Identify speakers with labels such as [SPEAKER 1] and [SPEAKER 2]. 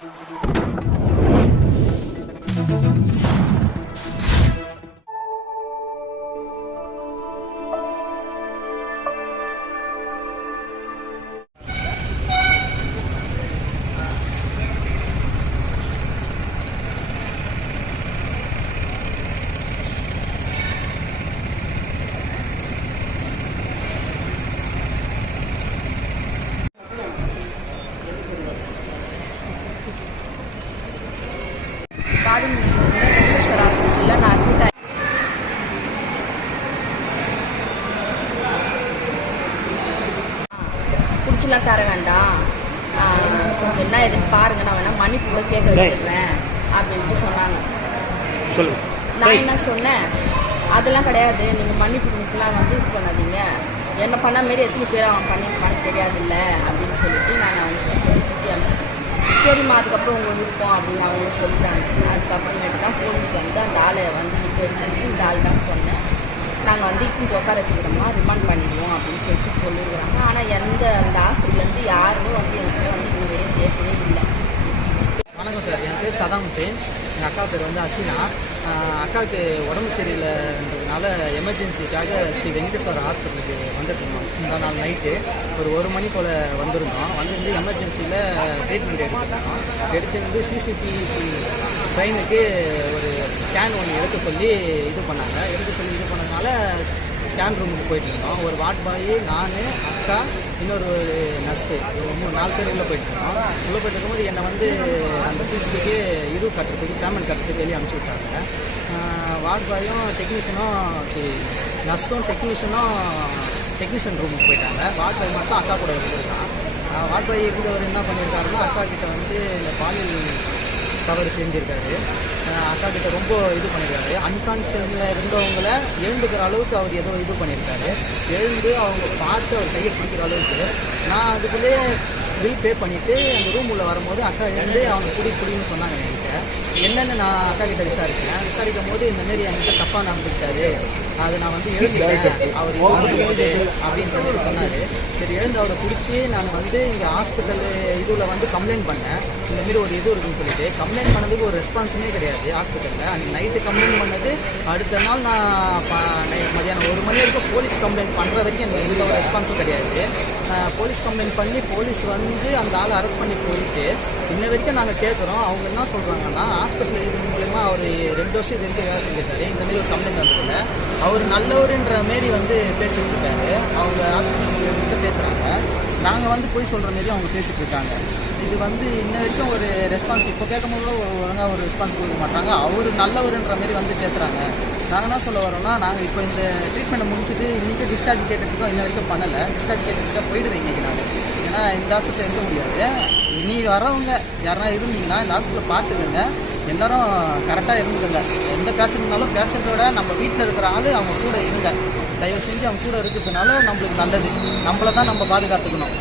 [SPEAKER 1] Thank you. பிடிச்சலாம் தர வேண்டாம் என்ன எதுன்னு பாருங்க நான் வேணா மன்னிப்பு கூட கேட்க வச்சிடுறேன் அப்படின்ட்டு சொன்னாங்க. நான் என்ன சொன்னேன்? அதெல்லாம் கிடையாது நீங்கள் மன்னிப்பு கொடுக்கலாம் வந்து இது பண்ணாதீங்க. என்ன பண்ண மாரி எத்தனை பேர் அவன் பண்ணியிருப்பான்னு தெரியாதுல்ல அப்படின்னு சொல்லிட்டு நான் அவங்ககிட்ட சொல்லி திட்டி அனுப்பிச்சேன் சரிம்மா அதுக்கப்புறம் உங்கள் விருப்பம் அப்படின்னு அவங்க சொல்லிட்டாங்க. அதுக்கப்புறமேட்டு தான் போலீஸ் வந்து அந்த ஆளை வந்து நிற்க வச்சாங்க. இந்த ஆள் தான் சொன்னேன். நாங்கள் வந்து இப்போ உட்கார வச்சுக்கிறோமா ரிமாண்ட் பண்ணிடுவோம் அப்படின்னு சொல்லிட்டு சொல்லியிருக்கிறாங்க ஆனால் எந்த அந்த ஹாஸ்பிட்டல்லேருந்து யாருமே வந்து என்கிட்ட வந்து இன்னும் வரையும் பேசவே இல்லை.
[SPEAKER 2] வணக்கம் சார். என் பேர் சதாம் ஹுசேன். எங்கள் அக்கா பேர் வந்து அசினா. அக்காவுக்கு உடம்பு சரியில்லைன்றதுனால எமர்ஜென்சிக்காக ஸ்ரீ வெங்கடேஸ்வரர் ஹாஸ்பிட்டலுக்கு வந்துட்டு இருந்தோம் இந்த நாள் நைட்டு ஒரு ஒரு மணி போல் வந்திருந்தோம். வந்துருந்து எமர்ஜென்சியில் ட்ரீட்மெண்ட் எடுத்துருந்தோம் எடுத்து வந்து சிசிடிவி ட்ரெயினுக்கு ஒரு ஸ்கேன் ஒன்று எடுக்க சொல்லி இது பண்ணாங்க. எடுக்க சொல்லி இது பண்ணதுனால ஸ்கேன் ரூமுக்கு போயிட்டு இருந்தோம். ஒரு வார்ட் பாய் நான் அக்கா இன்னொரு நர்ஸு. ஒரு மூணு நாலு பேர் உள்ளே போயிட்டு இருந்தோம். உள்ளே போயிட்டு இருக்கும்போது என்னை வந்து அந்த சிசிடிவிக்கு இது கட்டுறதுக்கு பேமெண்ட் கட்டுறதுக்கு வெளியே அனுப்பிச்சி விட்டாங்க. வார்ட் பாயும் டெக்னீஷியனும் சரி நர்ஸும் டெக்னீஷியனும் டெக்னீஷியன் ரூமுக்கு போயிட்டாங்க. வார்ட் பாய் மட்டும் அக்கா கூட இருந்திருக்கான். வார்ட் பாய் இருந்தவர் என்ன பண்ணியிருக்காருன்னா அக்கா கிட்ட வந்து இந்த பாலியல் தவறு செஞ்சிருக்காரு அக்கா கிட்ட ரொம்ப இது பண்ணியிருக்காரு அன்கான்ஷியஸில் இருந்தவங்கள எழுந்துக்கிற அளவுக்கு அவர் ஏதோ இது பண்ணியிருக்காரு எழுந்து அவங்க பார்த்து அவர் கையை பிடிக்கிற அளவுக்கு. நான் அதுக்குள்ளேயே பில் பே பண்ணிவிட்டு அந்த ரூம் உள்ள வரும்போது அக்கா எழுந்து அவங்க குடி குடின்னு சொன்னாங்க என்கிட்ட. என்னென்னு நான் அக்கா கிட்ட விசாரிச்சேன். விசாரிக்கும் போது இந்த மாரி என்கிட்ட தப்பாக நடந்துக்கிட்டாரு. அதை நான் வந்து எழுதிட்டேன். அவர் பண்ணும்போது அப்படின்ற மாதிரி சொன்னார். சரி எழுந்து அவரை பிடிச்சி நான் வந்து இங்கே ஹாஸ்பிட்டல் இதில் வந்து கம்ப்ளைண்ட் பண்ணேன். இந்த மாரி ஒரு இது இருக்குன்னு சொல்லிட்டு. கம்ப்ளைண்ட் பண்ணதுக்கு ஒரு ரெஸ்பான்ஸுமே கிடையாது ஹாஸ்பிட்டலில் அன்றைக்கி நைட்டு கம்ப்ளைண்ட் பண்ணது. அடுத்த நாள் நான் மதியானம் ஒரு மணி வரைக்கும் போலீஸ் கம்ப்ளைண்ட் பண்ணுற வரைக்கும் எனக்கு எந்த ஒரு ரெஸ்பான்ஸும் கிடையாது. போலீஸ் கம்ப்ளைண்ட் பண்ணி போலீஸ் வந்து வந்து அந்த ஆளை அரெஸ்ட் பண்ணி போயிட்டு இன்ன வரைக்கும் நாங்கள் கேட்குறோம் அவங்க என்ன சொல்கிறாங்கன்னா ஹாஸ்பிட்டல் இது மூலயமா அவர் ரெண்டு வருஷம் இது வரைக்கும் வேலை செஞ்சிருக்காரு. இந்த மாதிரி ஒரு கம்ப்ளைண்ட் வந்ததில்ல அவர் நல்லவருன்ற மாரி வந்து பேசிட்டு இருக்காரு. அவங்க ஹாஸ்பிட்டல் மூலியமாக பேசுகிறாங்க நாங்கள் வந்து போய் சொல்கிற மாரி அவங்க பேசிட்டு இருக்காங்க. இது வந்து இன்ன வரைக்கும் ஒரு ரெஸ்பான்ஸ் இப்போ கேட்கும்போது ஒழுங்காக ஒரு ரெஸ்பான்ஸ் கொடுக்க மாட்டாங்க. அவர் நல்லவருன்ற மாரி வந்து பேசுகிறாங்க நாங்கள் என்ன சொல்ல வரோம்னா நாங்கள் இப்போ இந்த ட்ரீட்மெண்ட்டை முடிச்சுட்டு இன்றைக்கி டிஸ்சார்ஜ் கேட்டுருக்கோம் இன்ன வரைக்கும் பண்ணலை. டிஸ்சார்ஜ் கேட்டுட்டு போயிடுவேன் இன்றைக்கி நாங்கள் ஏன்னா இந்த ஹாஸ்பிட்டல் இருக்க முடியாது. இனி வரவங்க யாருனா இருந்தீங்கன்னா இந்த ஹாஸ்பிட்டலை பார்த்துக்கோங்க. எல்லாரும் கரெக்டாக இருந்துக்கோங்க. எந்த பேஷண்ட்னாலும் பேஷண்ட்டோட நம்ம வீட்டில் இருக்கிற ஆள் அவங்க கூட இருங்க. தயவு செஞ்சு அவங்க கூட இருக்கிறதுனால நம்மளுக்கு நல்லது. நம்மளை தான் நம்ம பாதுகாத்துக்கணும்.